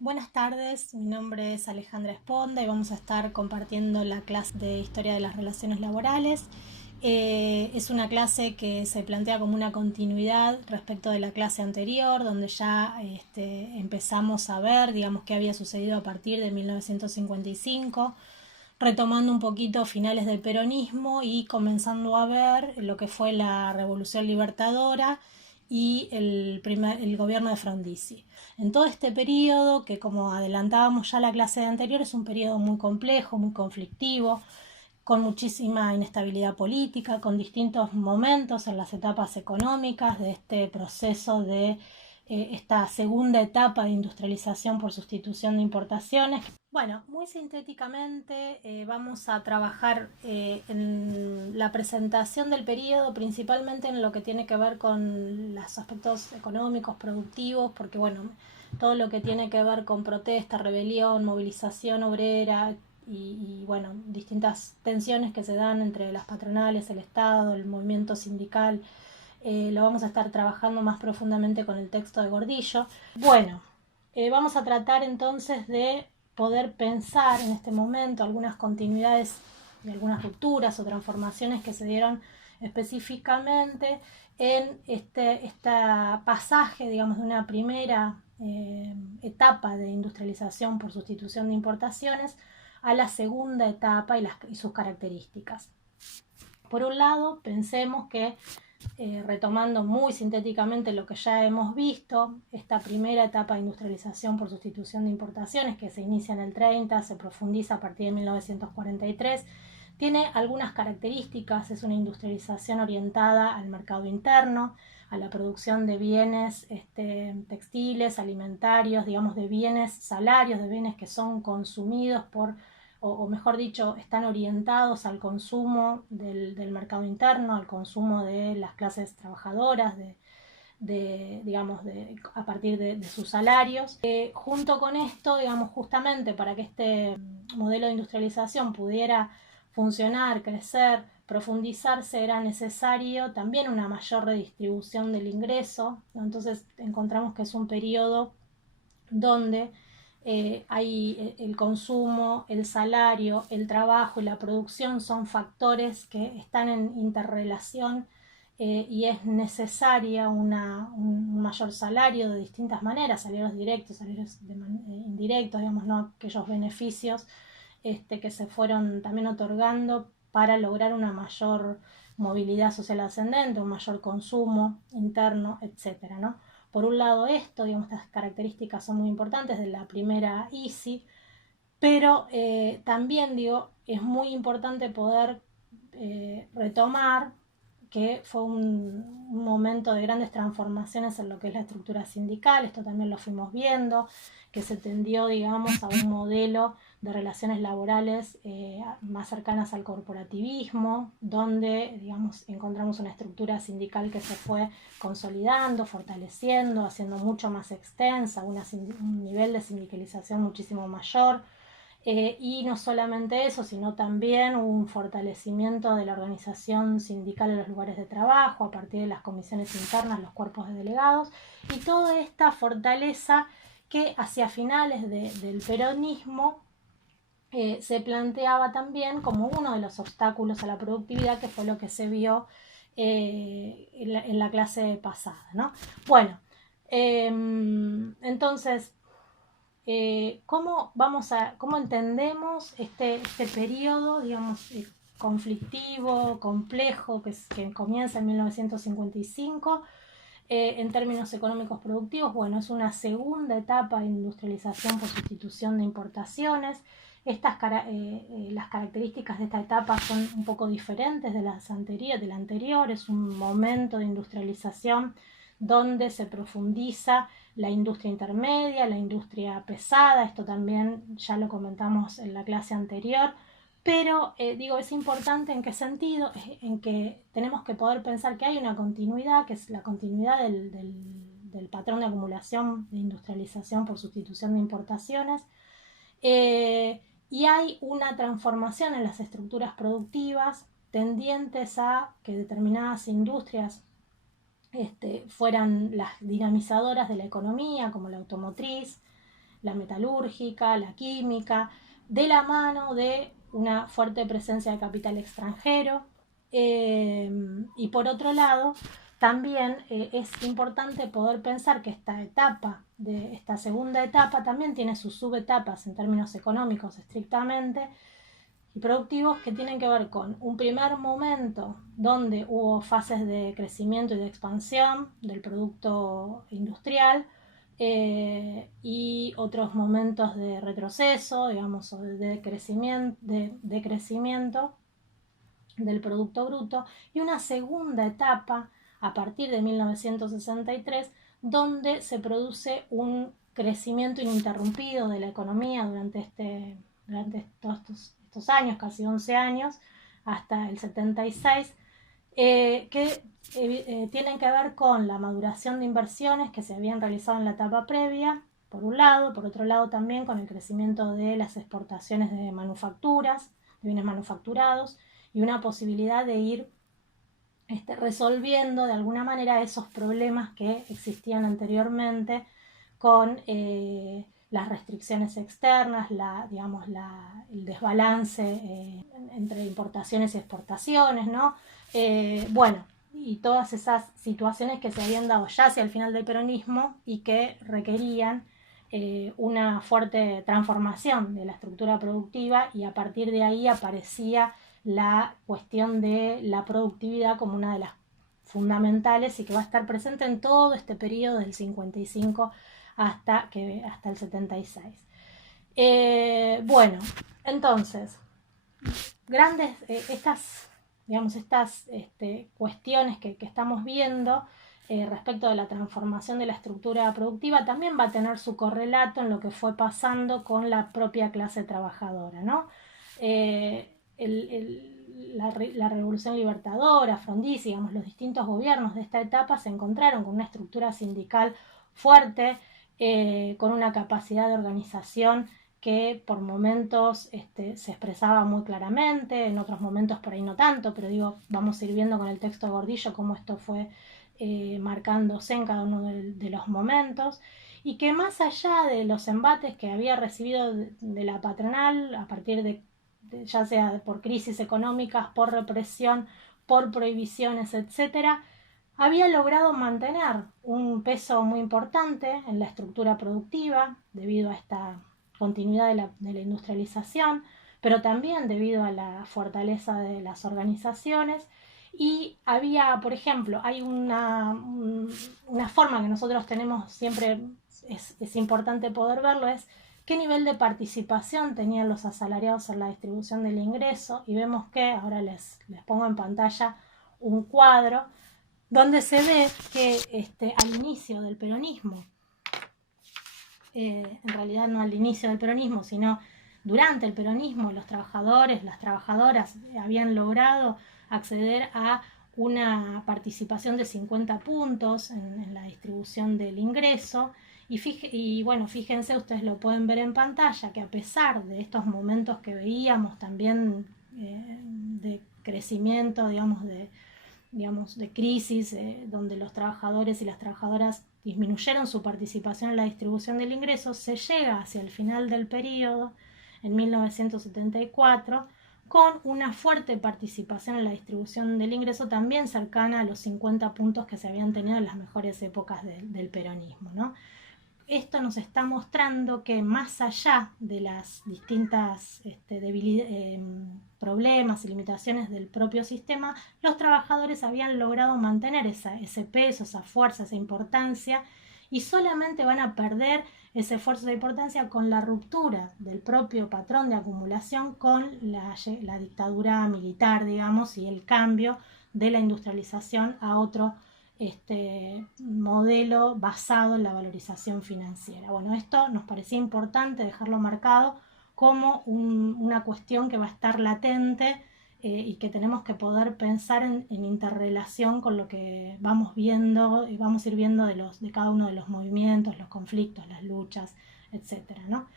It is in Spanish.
Buenas tardes, mi nombre es Alejandra Esponda y vamos a estar compartiendo la clase de Historia de las Relaciones Laborales. Es una clase que se plantea como una continuidad respecto de la clase anterior, donde ya empezamos a ver, digamos, qué había sucedido a partir de 1955, retomando un poquito finales del peronismo y comenzando a ver lo que fue la Revolución Libertadora y el gobierno de Frondizi. En todo este periodo, que como adelantábamos ya la clase anterior, es un periodo muy complejo, muy conflictivo, con muchísima inestabilidad política, con distintos momentos en las etapas económicas de este proceso de esta segunda etapa de industrialización por sustitución de importaciones. Bueno, muy sintéticamente vamos a trabajar en la presentación del periodo, principalmente en lo que tiene que ver con los aspectos económicos, productivos, porque bueno, todo lo que tiene que ver con protesta, rebelión, movilización obrera y bueno, distintas tensiones que se dan entre las patronales, el Estado, el movimiento sindical, lo vamos a estar trabajando más profundamente con el texto de Gordillo. Bueno, vamos a tratar entonces de poder pensar en este momento algunas continuidades de algunas rupturas o transformaciones que se dieron específicamente en pasaje, digamos, de una primera etapa de industrialización por sustitución de importaciones a la segunda etapa y sus características. Por un lado, pensemos que retomando muy sintéticamente lo que ya hemos visto, esta primera etapa de industrialización por sustitución de importaciones que se inicia en el 30, se profundiza a partir de 1943, tiene algunas características. Es una industrialización orientada al mercado interno, a la producción de bienes textiles, alimentarios, digamos de bienes salarios, de bienes que son consumidos o mejor dicho, están orientados al consumo del mercado interno, al consumo de las clases trabajadoras, digamos, a partir de sus salarios. Junto con esto, digamos, justamente para que este modelo de industrialización pudiera funcionar, crecer, profundizarse, era necesario también una mayor redistribución del ingreso, ¿no? Entonces encontramos que es un periodo donde hay el consumo, el salario, el trabajo y la producción son factores que están en interrelación y es necesaria un mayor salario de distintas maneras, salarios directos, salarios indirectos, digamos, no aquellos beneficios que se fueron también otorgando para lograr una mayor movilidad social ascendente, un mayor consumo interno, etcétera, ¿no? Por un lado esto, digamos, estas características son muy importantes de la primera ISI, pero también digo, es muy importante poder retomar que fue un momento de grandes transformaciones en lo que es la estructura sindical. Esto también lo fuimos viendo, que se tendió, digamos, a un modelo de relaciones laborales más cercanas al corporativismo, donde, digamos, encontramos una estructura sindical que se fue consolidando, fortaleciendo, haciendo mucho más extensa, un nivel de sindicalización muchísimo mayor. Y no solamente eso, sino también un fortalecimiento de la organización sindical en los lugares de trabajo a partir de las comisiones internas, los cuerpos de delegados y toda esta fortaleza que hacia finales del peronismo se planteaba también como uno de los obstáculos a la productividad, que fue lo que se vio en la clase pasada, ¿no? Bueno, entonces cómo entendemos este periodo, digamos, conflictivo, complejo, que comienza en 1955 en términos económicos productivos. Bueno, es una segunda etapa de industrialización por sustitución de importaciones. Las características de esta etapa son un poco diferentes de la anterior. Es un momento de industrialización donde se profundiza la industria intermedia, la industria pesada. Esto también ya lo comentamos en la clase anterior. Pero digo, es importante en qué sentido, en que tenemos que poder pensar que hay una continuidad, que es la continuidad del patrón de acumulación de industrialización por sustitución de importaciones, y hay una transformación en las estructuras productivas tendientes a que determinadas industrias fueran las dinamizadoras de la economía, como la automotriz, la metalúrgica, la química, de la mano de una fuerte presencia de capital extranjero. Y por otro lado, también es importante poder pensar que esta segunda etapa también tiene sus subetapas en términos económicos estrictamente y productivos, que tienen que ver con un primer momento donde hubo fases de crecimiento y de expansión del producto industrial, y otros momentos de retroceso, digamos, o de crecimiento del Producto Bruto, y una segunda etapa a partir de 1963, donde se produce un crecimiento ininterrumpido de la economía durante estos años, casi 11 años, hasta el 76, que tienen que ver con la maduración de inversiones que se habían realizado en la etapa previa, por un lado, por otro lado también con el crecimiento de las exportaciones de manufacturas, de bienes manufacturados, y una posibilidad de ir resolviendo de alguna manera esos problemas que existían anteriormente con las restricciones externas, el desbalance entre importaciones y exportaciones, ¿no? Bueno, y todas esas situaciones que se habían dado ya hacia el final del peronismo y que requerían una fuerte transformación de la estructura productiva, y a partir de ahí aparecía la cuestión de la productividad como una de las fundamentales y que va a estar presente en todo este periodo del 55 hasta el 76. Bueno, entonces, estas cuestiones que estamos viendo respecto de la transformación de la estructura productiva también va a tener su correlato en lo que fue pasando con la propia clase trabajadora, ¿no? La Revolución Libertadora, Frondizi, digamos, los distintos gobiernos de esta etapa se encontraron con una estructura sindical fuerte, con una capacidad de organización que por momentos se expresaba muy claramente, en otros momentos por ahí no tanto, pero vamos a ir viendo con el texto de Gordillo cómo esto fue marcándose en cada uno de los momentos, y que más allá de los embates que había recibido de la patronal a partir de ya sea por crisis económicas, por represión, por prohibiciones, etcétera, había logrado mantener un peso muy importante en la estructura productiva debido a esta continuidad de la industrialización, pero también debido a la fortaleza de las organizaciones. Y había, por ejemplo, hay una forma que nosotros tenemos siempre, es importante poder verlo, es qué nivel de participación tenían los asalariados en la distribución del ingreso, y vemos que, ahora les pongo en pantalla un cuadro donde se ve que al inicio del peronismo, en realidad no al inicio del peronismo, sino durante el peronismo, los trabajadores, las trabajadoras habían logrado acceder a una participación de 50 puntos en la distribución del ingreso. Y bueno, fíjense, ustedes lo pueden ver en pantalla, que a pesar de estos momentos que veíamos también de crecimiento, digamos, de crisis, donde los trabajadores y las trabajadoras disminuyeron su participación en la distribución del ingreso, se llega hacia el final del periodo, en 1974, con una fuerte participación en la distribución del ingreso también cercana a los 50 puntos que se habían tenido en las mejores épocas del peronismo, ¿no? Esto nos está mostrando que más allá de las distintas problemas y limitaciones del propio sistema, los trabajadores habían logrado mantener ese peso, esa fuerza, esa importancia, y solamente van a perder ese esfuerzo de importancia con la ruptura del propio patrón de acumulación con la dictadura militar, digamos, y el cambio de la industrialización a otro modelo basado en la valorización financiera. Bueno, esto nos parecía importante dejarlo marcado como una cuestión que va a estar latente y que tenemos que poder pensar en interrelación con lo que vamos viendo y vamos a ir viendo de cada uno de los movimientos, los conflictos, las luchas, etcétera, ¿no?